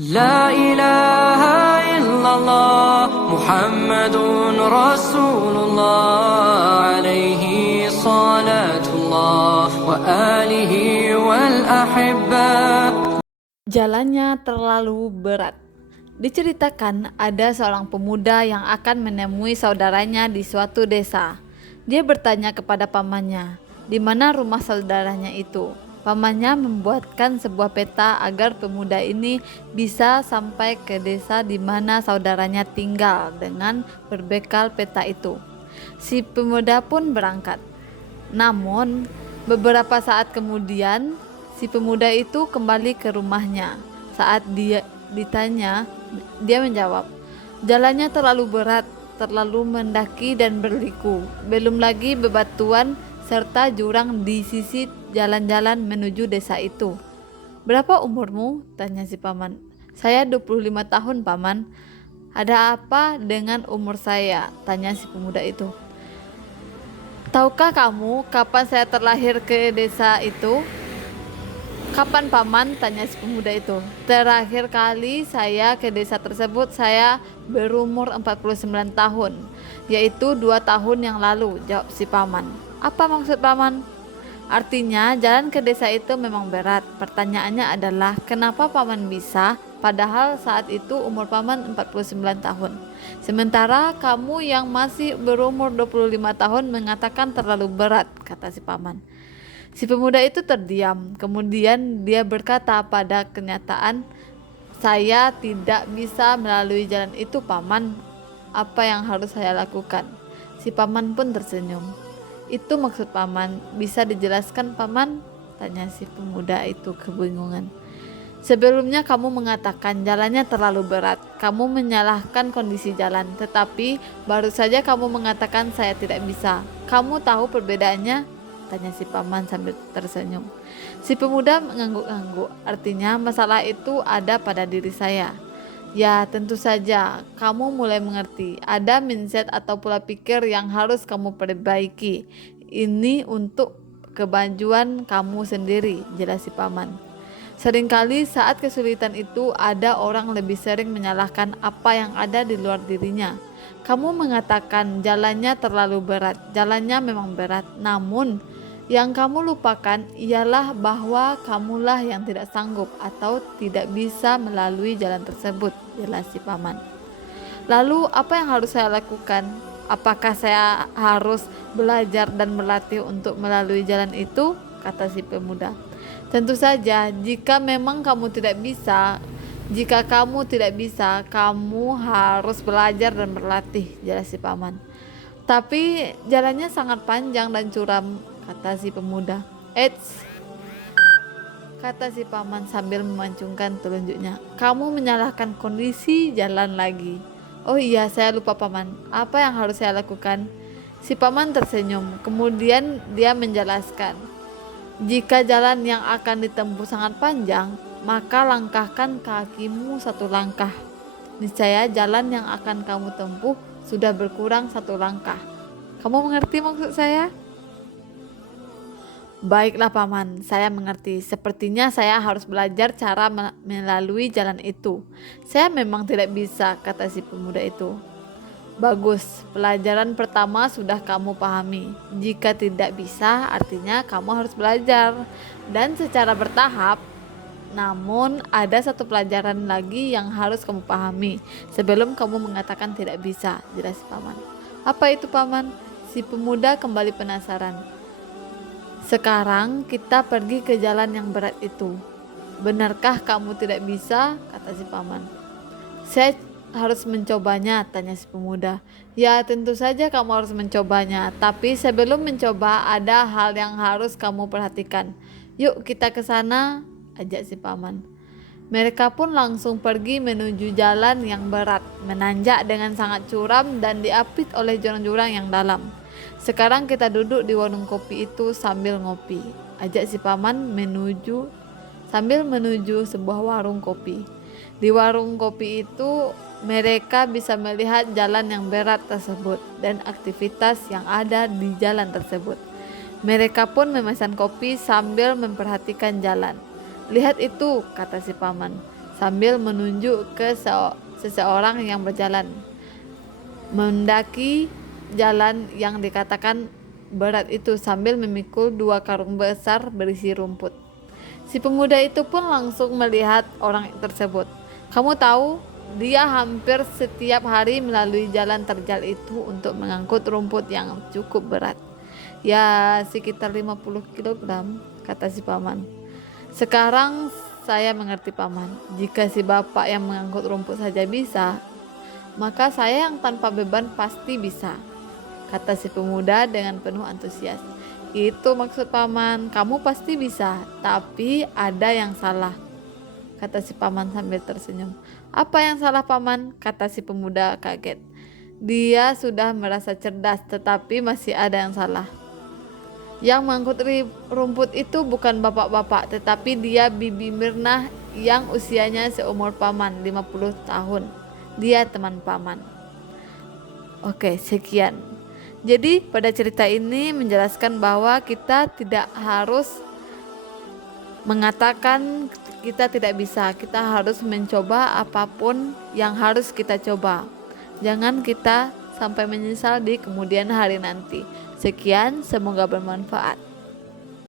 La ilaha illallah Muhammadun Rasulullah alaihi salatullah wa alihi wal ahibba. Jalannya terlalu berat. Diceritakan ada seorang pemuda yang akan menemui saudaranya di suatu desa. Dia bertanya kepada pamannya, di mana rumah saudaranya itu. Pamannya membuatkan sebuah peta agar pemuda ini bisa sampai ke desa di mana saudaranya tinggal dengan berbekal peta itu. Si pemuda pun berangkat. Namun, beberapa saat kemudian, si pemuda itu kembali ke rumahnya. Saat dia ditanya, dia menjawab, "Jalannya terlalu berat, terlalu mendaki dan berliku. Belum lagi bebatuan serta jurang di sisi jalan-jalan menuju desa itu." "Berapa umurmu?" tanya si paman. "Saya 25 tahun, paman." "Ada apa dengan umur saya?" tanya si pemuda itu. "Tahukah kamu kapan saya terlahir ke desa itu?" "Kapan, paman?" tanya si pemuda itu. "Terakhir kali saya ke desa tersebut saya berumur 49 tahun, yaitu 2 tahun yang lalu," jawab si paman. "Apa maksud paman?" "Artinya jalan ke desa itu memang berat." Pertanyaannya adalah, kenapa paman bisa, padahal saat itu umur paman 49 tahun. Sementara kamu yang masih berumur 25 tahun mengatakan terlalu berat, kata si paman. Si pemuda itu terdiam, kemudian dia berkata, "Pada kenyataan, saya tidak bisa melalui jalan itu, paman. Apa yang harus saya lakukan?" Si paman pun tersenyum. "Itu maksud paman, bisa dijelaskan, paman?" tanya si pemuda itu kebingungan. "Sebelumnya kamu mengatakan jalannya terlalu berat. Kamu menyalahkan kondisi jalan, tetapi baru saja kamu mengatakan saya tidak bisa. Kamu tahu perbedaannya?" tanya si paman sambil tersenyum. Si pemuda mengangguk-angguk. "Artinya masalah itu ada pada diri saya." "Ya, tentu saja. Kamu mulai mengerti. Ada mindset atau pola pikir yang harus kamu perbaiki. Ini untuk kemajuan kamu sendiri," jelas si paman. "Seringkali saat kesulitan itu ada orang lebih sering menyalahkan apa yang ada di luar dirinya. Kamu mengatakan jalannya terlalu berat. Jalannya memang berat, namun yang kamu lupakan ialah bahwa kamulah yang tidak sanggup atau tidak bisa melalui jalan tersebut," jelas si paman. "Lalu apa yang harus saya lakukan? Apakah saya harus belajar dan berlatih untuk melalui jalan itu?" kata si pemuda. "Tentu saja, jika memang kamu tidak bisa, kamu harus belajar dan berlatih," jelas si paman. "Tapi jalannya sangat panjang dan curam," kata si pemuda. "Eits," kata si paman sambil memancungkan telunjuknya. "Kamu menyalahkan kondisi jalan lagi." "Oh iya, saya lupa, paman. Apa yang harus saya lakukan?" Si paman tersenyum. Kemudian dia menjelaskan, "Jika jalan yang akan ditempuh sangat panjang, maka langkahkan kakimu 1 langkah. Niscaya jalan yang akan kamu tempuh sudah berkurang 1 langkah. Kamu mengerti maksud saya?" "Baiklah, paman, saya mengerti. Sepertinya saya harus belajar cara melalui jalan itu. Saya memang tidak bisa," kata si pemuda itu. "Bagus, pelajaran pertama sudah kamu pahami. Jika tidak bisa, artinya kamu harus belajar. Dan secara bertahap. Namun ada satu pelajaran lagi yang harus kamu pahami sebelum kamu mengatakan tidak bisa," jelas si paman. "Apa itu, paman?" Si pemuda kembali penasaran. "Sekarang kita pergi ke jalan yang berat itu. Benarkah kamu tidak bisa?" kata si paman. "Saya harus mencobanya," tanya si pemuda. "Ya, tentu saja kamu harus mencobanya. Tapi sebelum mencoba ada hal yang harus kamu perhatikan. Yuk kita ke sana," ajak si paman. Mereka pun langsung pergi menuju jalan yang berat, menanjak dengan sangat curam dan diapit oleh jurang-jurang yang dalam. "Sekarang kita duduk di warung kopi itu sambil ngopi," ajak si paman sambil menuju sebuah warung kopi. Di warung kopi itu mereka bisa melihat jalan yang berat tersebut dan aktivitas yang ada di jalan tersebut. Mereka pun memesan kopi sambil memperhatikan jalan. "Lihat itu," kata si paman sambil menunjuk ke seseorang yang berjalan mendaki jalan yang dikatakan berat itu sambil memikul 2 karung besar berisi rumput. Si pemuda itu pun langsung melihat orang tersebut. Kamu tahu, dia hampir setiap hari melalui jalan terjal itu untuk mengangkut rumput yang cukup berat. Ya, sekitar 50 kilogram, kata si paman. Sekarang saya mengerti paman. Jika si bapak yang mengangkut rumput saja bisa, maka saya yang tanpa beban pasti bisa, kata si pemuda dengan penuh antusias. Itu maksud paman, kamu pasti bisa, tapi ada yang salah, kata si paman sambil tersenyum. Apa yang salah paman? Kata si pemuda kaget. Dia sudah merasa cerdas, tetapi masih ada yang salah. Yang mengangkut rumput itu bukan bapak-bapak, tetapi dia Bibi Mirnah yang usianya seumur paman, 50 tahun. Dia teman paman. Oke, sekian. Jadi pada cerita ini menjelaskan bahwa kita tidak harus mengatakan kita tidak bisa. Kita harus mencoba apapun yang harus kita coba. Jangan kita sampai menyesal di kemudian hari nanti. Sekian, semoga bermanfaat.